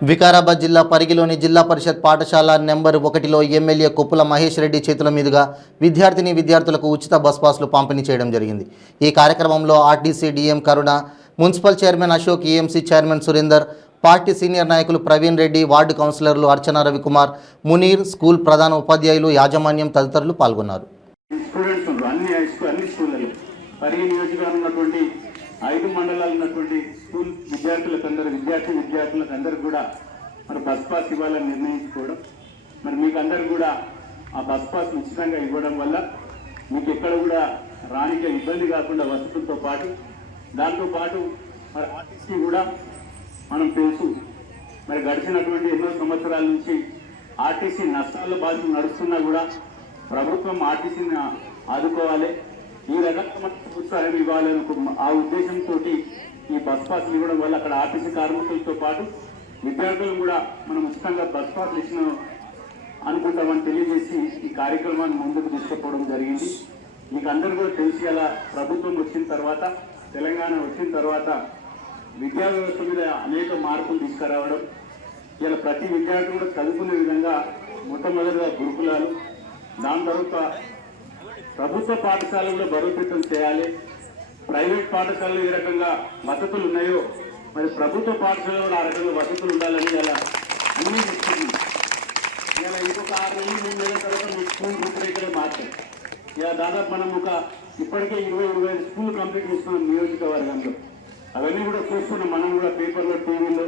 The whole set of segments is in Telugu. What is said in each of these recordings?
వికారాబాద్ జిల్లా పరిగిలోని జిల్లా పరిషత్ పాఠశాల నెంబర్ ఒకటిలో ఎమ్మెల్యే కొప్పుల మహేష్ రెడ్డి చేతుల మీదుగా విద్యార్థిని విద్యార్థులకు ఉచిత బస్ పాస్లు పంపిణీ చేయడం జరిగింది. ఈ కార్యక్రమంలో RTC DM Karuna municipal chairman Ashok EMC chairman Surender party senior నాయకులు ప్రవీణ్ రెడ్డి వార్డు కౌన్సిలర్లు అర్చన రవికుమార్ మునీర్ స్కూల్ ప్రధాన ఉపాధ్యాయులు యాజమాన్యం తదితరులు పాల్గొన్నారు. ఐదు మండలాలు ఉన్నటువంటి స్కూల్ విద్యార్థులకు అందరూ విద్యార్థి విద్యార్థులకు అందరికి కూడా మరి బస్ పాస్ ఇవ్వాలని నిర్ణయించుకోవడం. మరి మీకు అందరు కూడా ఆ బస్ పాస్ ఉచితంగా ఇవ్వడం వల్ల మీకు ఎక్కడ కూడా రానికే ఇబ్బంది కాకుండా వసతులతో పాటు దాంతో పాటు మరి ఆర్టీసీ కూడా మనం తెలుసు. మరి గడిచినటువంటి ఎన్నో సంవత్సరాల నుంచి ఆర్టీసీ నష్టాల బాధ్యత నడుస్తున్నా కూడా ప్రభుత్వం ఆర్టీసీని ఆదుకోవాలి. ఈ రకంగా మనకు ప్రోత్సాహం ఇవ్వాలని ఆ ఉద్దేశంతో ఈ బస్ పాస్లు ఇవ్వడం వల్ల అక్కడ ఆర్టీసీ కార్మికులతో పాటు విద్యార్థులను కూడా మనం ఉచితంగా బస్ పాస్లు ఇచ్చిన అనుకుంటామని తెలియజేసి ఈ కార్యక్రమాన్ని ముందుకు తీసుకుపోవడం జరిగింది. మీకు అందరూ కూడా తెలిసి అలా ప్రభుత్వం వచ్చిన తర్వాత తెలంగాణ వచ్చిన తర్వాత విద్యా వ్యవస్థ మీద అనేక మార్పులు తీసుకురావడం ఇలా ప్రతి విద్యార్థి కూడా చదువుకునే విధంగా మొట్టమొదటిగా గురుకులాలు దాని తర్వాత ప్రభుత్వ పాఠశాలల్లో బలోపేతం చేయాలి. ప్రైవేట్ పాఠశాలలో ఏ రకంగా వసతులు ఉన్నాయో మరి ప్రభుత్వ పాఠశాలలో కూడా ఆ రకంగా వసతులు ఉండాలని ఇలా అన్నీ చెప్తుంది ఇలా ఇంకొక ఆరు నెలలు మూడు నెలల తర్వాత మీ స్కూల్ రూపురేఖలు మార్చాయి ఇలా దాదాపు మనం ఒక ఇప్పటికే ఇరవై ఇరవై ఐదు స్కూల్ కంప్లీట్ చేస్తున్నాం నియోజకవర్గంలో. అవన్నీ కూడా చూస్తున్నాం. మనం కూడా పేపర్లో టీవీలో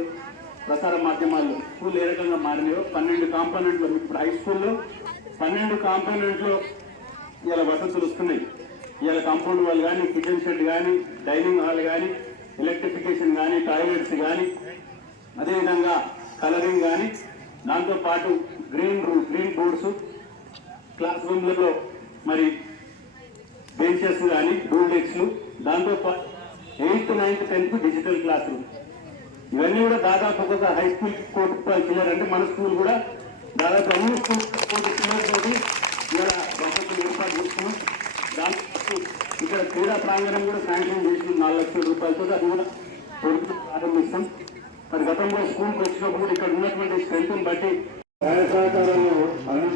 ప్రసార మాధ్యమాల్లో స్కూల్ ఏ రకంగా మారినాయో పన్నెండు కాంపోనెంట్లు ఇప్పుడు హై స్కూల్లో పన్నెండు కాంపోనెంట్లో ఇలా వసతులు వస్తున్నాయి ఇలా కాంపౌండ్ వాళ్ళు కానీ కిచెన్ షెడ్ కానీ డైనింగ్ హాల్ కానీ ఎలక్ట్రిఫికేషన్ కానీ టాయిలెట్స్ కానీ అదేవిధంగా కలరింగ్ కానీ దాంతోపాటు green room green boards class రూమ్లలో మరి బెంచెస్ కానీ డూల్ డెస్క్లు దాంతోపాటు eighth ninth tenth digital class room ఇవన్నీ కూడా దాదాపు ఒక హై స్కూల్ కోటి రూపాయలు అంటే మన స్కూల్ కూడా దాదాపు అన్ని స్కూల్ కోటి తోటి ఇవాళ వసతులు ఏర్పాటు చేస్తున్నాం దాంతో పాటు ఇక్కడ క్రీడా ప్రాంగణం కూడా శాంక్షన్ చేసిన నాలుగు లక్షల రూపాయలతో అది కూడా ప్రారంభిస్తాం. మరి గతంలో స్కూల్కి వచ్చినప్పుడు ఇక్కడ ఉన్నటువంటి స్ట్రెంత్ బట్టి సహాయ సహకారాలు అన్ని